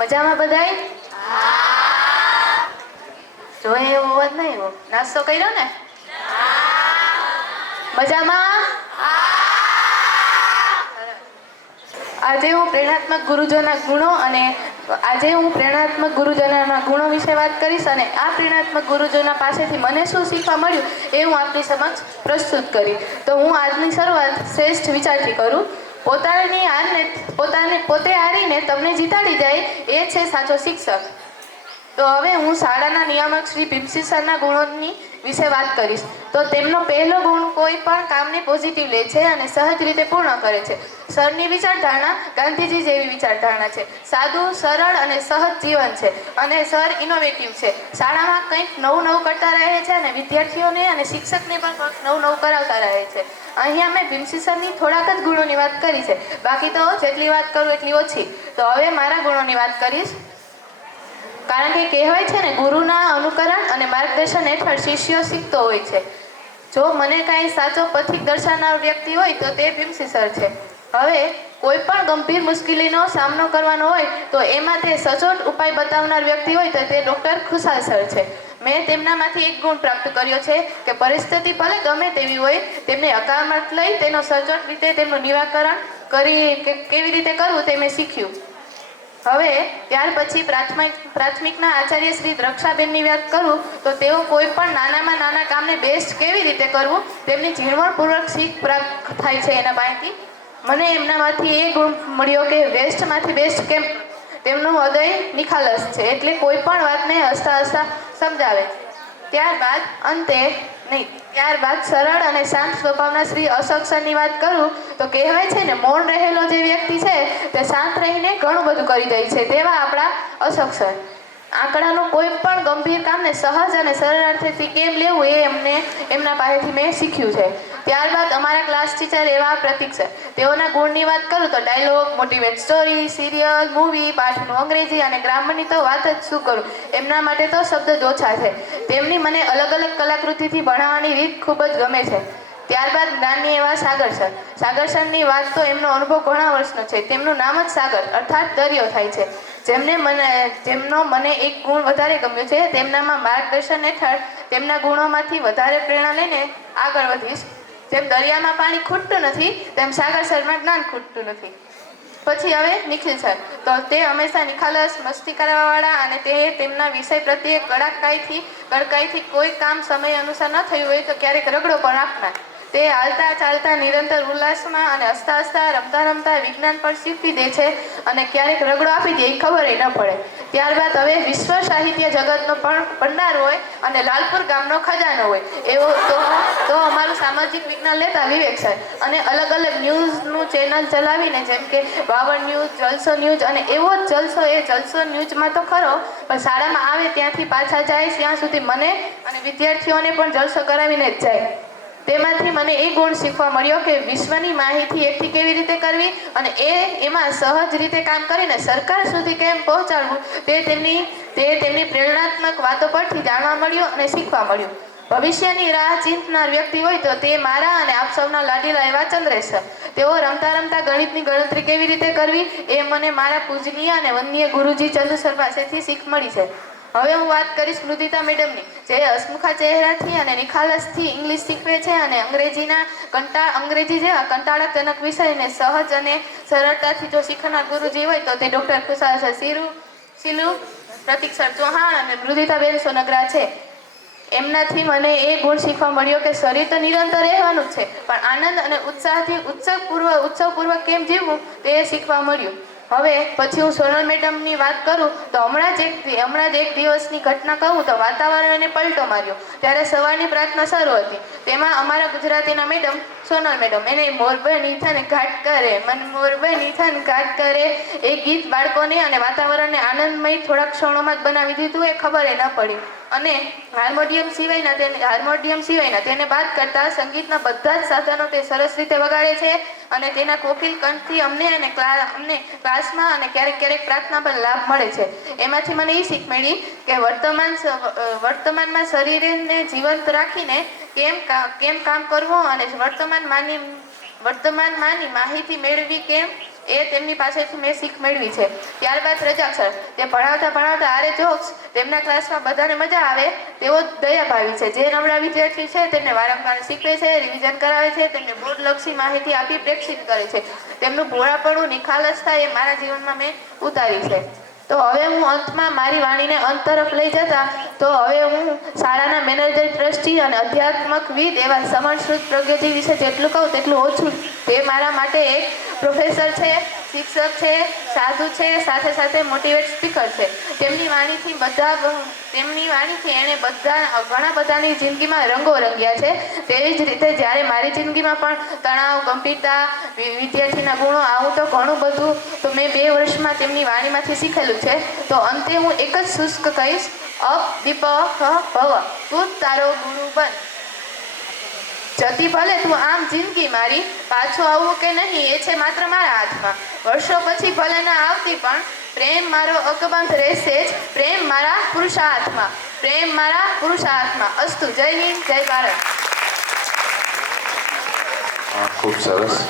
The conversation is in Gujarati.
મજામાં બધાય? જો એવો અવાજ નહીં એવો. નાસ્તો કર્યો ને? મજામાં? આજે હું પ્રેરણાત્મક ગુરુજનોના ગુણો વિશે વાત કરીશ અને આ પ્રેરણાત્મક ગુરુજનો પાસેથી મને શું શીખવા મળ્યું એ હું આપની સમક્ષ પ્રસ્તુત કરી. તો હું આજની શરૂઆત શ્રેષ્ઠ વિચારથી કરું. પોતે હારીને તમને જીતાડી જાય એ છે સાચો શિક્ષક. તો હવે હું શાળાના નિયામક શ્રી ભીમસિંહ સરના ગુણોની વિશે વાત કરીશ. તો તેમનો પહેલો ગુણ કોઈ પણ કામને પોઝિટિવ લે છે અને સહજ રીતે પૂર્ણ કરે છે. સરની વિચારધારણા ગાંધીજી જેવી વિચારધારણા છે. સાદું, સરળ અને સહજ જીવન છે અને સર ઇનોવેટિવ છે. શાળામાં કંઈક નવું કરતા રહે છે અને વિદ્યાર્થીઓને અને શિક્ષકને પણ કંઈક નવું કરાવતા રહે છે. અહીંયા મેં ભીમસિંહ સરની થોડાક જ ગુણોની વાત કરી છે, બાકી તો જેટલી વાત કરું એટલી ઓછી. તો હવે મારા ગુણોની વાત કરીશ. કારણ કે કહેવાય છે ને, ગુરુના અનુકરણ અને માર્ગદર્શન હેઠળ શિષ્યો શીખતો હોય છે. જો મને કાંઈ સાચો પથિક દર્શાવનાર વ્યક્તિ હોય તો તે ભીમસિંહ સર છે. હવે કોઈ પણ ગંભીર મુશ્કેલીનો સામનો કરવાનો હોય તો એમાં તે સચોટ ઉપાય બતાવનાર વ્યક્તિ હોય તો તે ડૉક્ટર ખુશાલ સર છે. મેં તેમનામાંથી એક ગુણ પ્રાપ્ત કર્યો છે કે પરિસ્થિતિ ભલે ગમે તેવી હોય, તેમને હકારાત્મક લઈ તેનો સચોટ રીતે તેમનું નિરાકરણ કેવી રીતે કરવું તે મેં શીખ્યું. હવે ત્યાર પછી પ્રાથમિકના આચાર્ય શ્રી દ્રક્ષાબેનની વાત કરું તો તેઓ કોઈ પણ નાનામાં નાના કામને બેસ્ટ કેવી રીતે કરવું તેમની ઝીણવટપૂર્વક શીખ પ્રાપ્ત થાય છે. એના પાસેથી મને એમનામાંથી એ ગુણ મળ્યો કે વેસ્ટમાંથી બેસ્ટ કેમ. તેમનું હૃદય નિખાલસ છે, એટલે કોઈ પણ વાતને હસતા હસતા સમજાવે છે. ત્યારબાદ સરળ અને શાંત સ્વભાવના શ્રી અશોક સરની વાત કરું તો કહેવાય છે ને, મૌન રહેલો જે વ્યક્તિ છે તે શાંત રહીને ઘણું બધું કરી દે છે. તેવા આપણા અશોક સર. આંકડાનું કોઈ પણ ગંભીર કામને સહજ અને સરળતાથી કેમ લેવું એ એમના પાસેથી મેં શીખ્યું છે. ત્યારબાદ અમારા ક્લાસ ટીચર એવા પ્રતીક સર. તેઓના ગુણની વાત કરું તો dialogue, motivate story, serial, movie, પાઠનું અંગ્રેજી અને ગ્રામરની તો વાત જ શું કરું. એમના માટે તો શબ્દ જ ઓછા છે. તેમની મને અલગ અલગ કલાકૃતિથી ભણાવવાની રીત ખૂબ જ ગમે છે. ત્યારબાદ જ્ઞાનની એવા સાગર સર. સાગર સરની વાત તો એમનો અનુભવ ઘણા વર્ષનો છે. તેમનું નામ જ સાગર અર્થાત દરિયો થાય છે. જેમનો મને એક ગુણ વધારે ગમ્યો છે. તેમનામાં માર્ગદર્શન હેઠળ તેમના ગુણોમાંથી વધારે પ્રેરણા લઈને આગળ વધીશ. જેમ દરિયામાં પાણી ખૂટતું નથી, તેમ સાગર સરમાં જ્ઞાન ખૂટતું નથી. પછી હવે નિખિલ સર. તો તે હંમેશા નિખાલસ, મસ્તી કરવાવાળા અને તે તેમના વિષય પ્રત્યે કડકાઈથી કોઈ કામ સમય અનુસાર ન થયું હોય તો ક્યારેક રગડો પણ આપનાર. તે હાલતા ચાલતા નિરંતર ઉલ્લાસમાં અને હસતા હસતા રમતા વિજ્ઞાન પણ શીખવી દે છે અને ક્યારેક રગડો આપી દે એ ખબર ન પડે. ત્યારબાદ હવે વિશ્વ સાહિત્ય જગતનો પણ ભંડાર હોય અને લાલપુર ગામનો ખજાનો હોય એવો તો અમારું સામાજિક વિજ્ઞાન લેતા વિવેક સર. અને અલગ અલગ ન્યૂઝનું ચેનલ ચલાવીને, જેમ કે વાવડ ન્યૂઝ, જલસો ન્યૂઝ, અને એવો જ જલસો ન્યૂઝમાં તો ખરો, પણ શાળામાં આવે ત્યાંથી પાછા જાય ત્યાં સુધી મને અને વિદ્યાર્થીઓને પણ જલસો કરાવીને જ જાય. તેમાંથી મને એ ગુણ શીખવા મળ્યો કે વિશ્વની માહિતી એકઠી કેવી રીતે કરવી અને એમાં સહજ રીતે કામ કરીને સરકાર સુધી કેમ પહોંચાડવું તે તેમની પ્રેરણાત્મક વાતો પરથી જાણવા મળ્યું અને શીખવા મળ્યું. ભવિષ્યની રાહ ચિંતનાર વ્યક્તિ હોય તો તે મારા અને આપ સૌના લાડીલા એવા ચંદ્રેશ સર. તેઓ રમતા ગણિતની ગણતરી કેવી રીતે કરવી એ મને મારા પૂજનીય અને વંદનીય ગુરુજી ચંદુ સર પાસેથી શીખ મળી છે. હવે હું વાત કરીશ મૃદિતા મેડમની, જે હસમુખા ચહેરાથી અને નિખાલસથી ઇંગ્લિશ શીખવે છે અને અંગ્રેજી જેવા કંટાળાજનક વિષયને સહજ અને સરળતાથી જો શીખનાર ગુરુજી હોય તો તે ડૉક્ટર ખુશાલ સર શીલુ, પ્રતીક સર ચૌહાણ અને મૃદિતાબેન સોનગરા છે. એમનાથી મને એ ગુણ શીખવા મળ્યો કે શરીર તો નિરંતર રહેવાનું જ છે, પણ આનંદ અને ઉત્સાહથી ઉત્સવપૂર્વક કેમ જીવવું તે શીખવા મળ્યું. હવે પછી હું સોનલ મેડમની વાત કરું તો હમણાં જ એક દિવસની ઘટના કહું તો વાતાવરણે પલટો માર્યો. ત્યારે સવારની પ્રાર્થના શરૂ હતી. તેમાં અમારા ગુજરાતીના મેડમ સોનલ મેડમ એને મોરબની થન ઘાટ કરે, મન મોરબની થન ઘાટ કરે એ ગીત બાળકોને અને વાતાવરણને આનંદમય થોડાક ક્ષણોમાં જ બનાવી દીધું એ ખબર ન પડી. અને હાર્મોનિયમ સિવાયના તેને બાદ કરતા સંગીતના બધા જ સાધનો તે સરસ રીતે વગાડે છે અને તેના કોકિલ કંઠથી અમને ક્લાસમાં અને ક્યારેક પ્રાર્થના પર લાભ મળે છે. એમાંથી મને એ શીખ મળી કે વર્તમાનમાં શરીરને જીવંત રાખીને કેમ કામ કરવું અને વર્તમાનમાંની માહિતી મેળવી કેમ એ તેમની પાસેથી મેં શીખ મેળવી છે. ત્યારબાદ રજાક સર, તે ભણાવતા ભણાવતા આરે જોક્સ, તેમના ક્લાસમાં બધાને મજા આવે તેઓ દયાભાવી છે. જે નબળા વિદ્યાર્થી છે તેમને વારંવાર શીખવે છે, રિવિઝન કરાવે છે, તેમને બોર્ડલક્ષી માહિતી આપી પ્રેક્ષિત કરે છે. તેમનું ભોળાપણું, નિખાલસતા એ મારા જીવનમાં મેં ઉતારી છે. તો હવે હું અંતમાં મારી વાણીને અંત તરફ લઈ જતા તો હવે હું શાળાના મેનેજર, ટ્રસ્ટી અને અધ્યાત્મકવિદ એવા સમરશ્રુત પ્રગતિ વિશે જેટલું કહું તેટલું ઓછું. તે મારા માટે એક પ્રોફેસર છે, શિક્ષક છે, સાધુ છે, સાથે સાથે મોટિવેટ સ્પીકર છે. તેમની વાણીથી એણે ઘણા બધાની જિંદગીમાં રંગો રંગ્યા છે. તેવી જ રીતે જ્યારે મારી જિંદગીમાં પણ તણાવ, ગંભીરતા, વિદ્યાર્થીના ગુણો આવું તો ઘણું બધું તો મેં 2 વર્ષમાં તેમની વાણીમાંથી શીખેલું છે. તો અંતે હું એક જ શુષ્ક કહીશ, અપ દીપ ભવ, તું તારો ગુરુ બન. જતી ભલે તું આમ જિંદગી મારી, પાછું આવવું કે નહીં એ છે માત્ર મારા હાથમાં. વર્ષો પછી ભલે ના આવતી પણ પ્રેમ મારો અકબંધ રહેશે જ, પ્રેમ મારા પુરુષાર્થમાં, પ્રેમ મારા પુરુષાર્થમાં. અસ્તુ. જય હિન્દ, જય ભારત. ખૂબ સરસ.